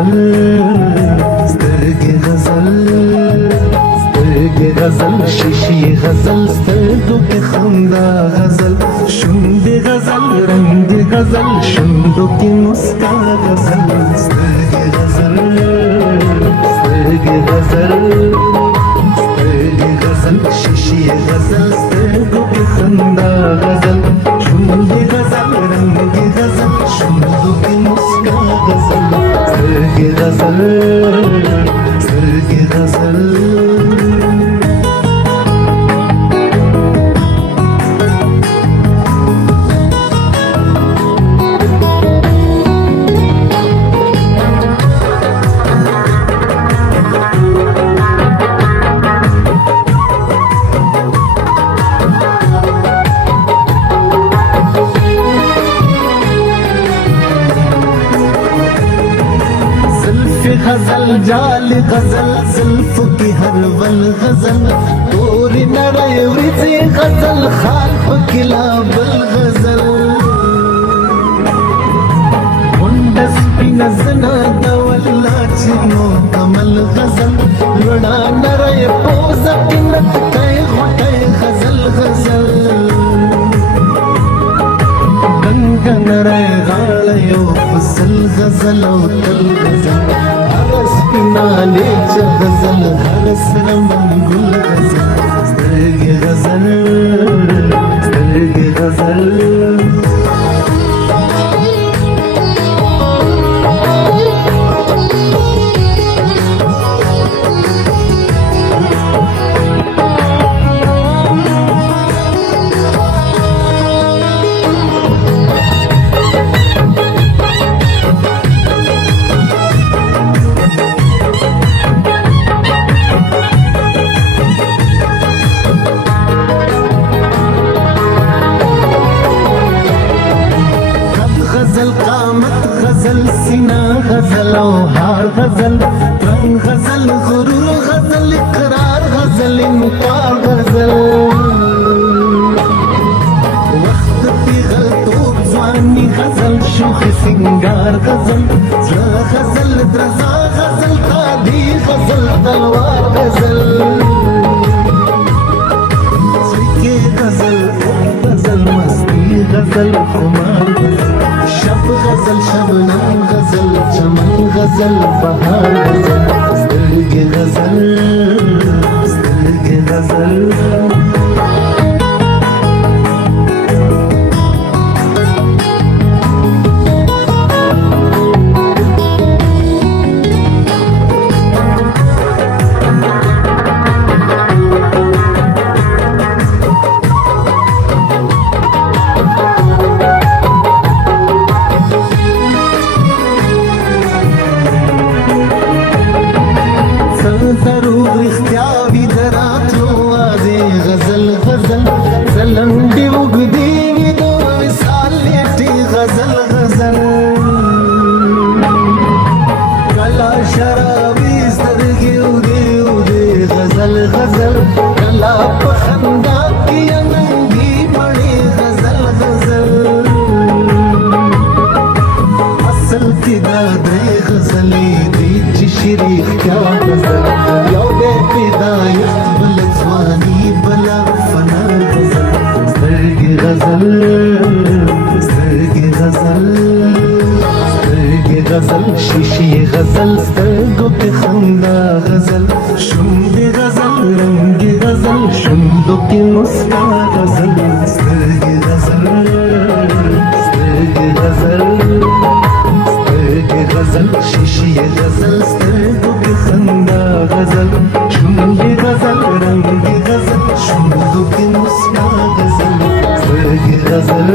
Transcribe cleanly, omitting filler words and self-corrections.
غزل سترګې غزل سترګې غزل شیشې غزل سترګو کې خندا غزل شونډې غزل رنګ غزل شونډو کې مسکا غزل سترګې غزل سترګې غزل سترګې غزل شیشې غزل سترګو کې خندا غزل شونډې غزل رنګ غزل شونډو کې مسکا غزل سترګې غزل سترګې غزل غزل جال غزل زلفو کی ہر ول غزل توری نړۍ ورځي غزل خال پکې لا بل غزل غونډه سپینه زنه د والله چې نو کمل غزل لوړه نړۍ پوزه کې نتکۍ غوټۍ غزل غزل ګنګه نړۍ غاړه یو فصل غزل او تل غزل نالچ غزل هر سره منګل غزل سترګې غزل سترګې غزل غزل سینا غزل او هار غزل رنگ غزل غرور غزل اقرار غزل انکار غزل وقت پیغل توب ځواني غزل شوخ سنگار غزل زړه غزل درزا غزل قاضي غزل تلوار غزل سکه غزل غزل مستی غزل خمار غزل شب غزل شبنم غزل چمن غزل بهار غزل سترګې غزل سترګې غزل ضرور اختیاوی دراتلو آزی غزل غزل زلنڈی اگدی وی دو وصال لیٹی غزل غزل کلا شرابی سترگی اودی اودی غزل غزل کلا پخندا کی اننگی مڑی غزل غزل اصل کی دادری غزلی دی چی شریف کیا غزل یو دې پیدایښت بل ځواني بلا فنا غزل سترګې غزل سترګې غزل سترګې غزل شیشې غزل سترګو کې خندا غزل شونډې غزل رنګ غزل شونډو کې مسکا غزل سترګې غزل سترګې غزل سترګې غزل شیشې غزل سترګو کې خندا غزل شونډې غزل رنګ غزل شونډو کې مسکا غزل سترګې غزل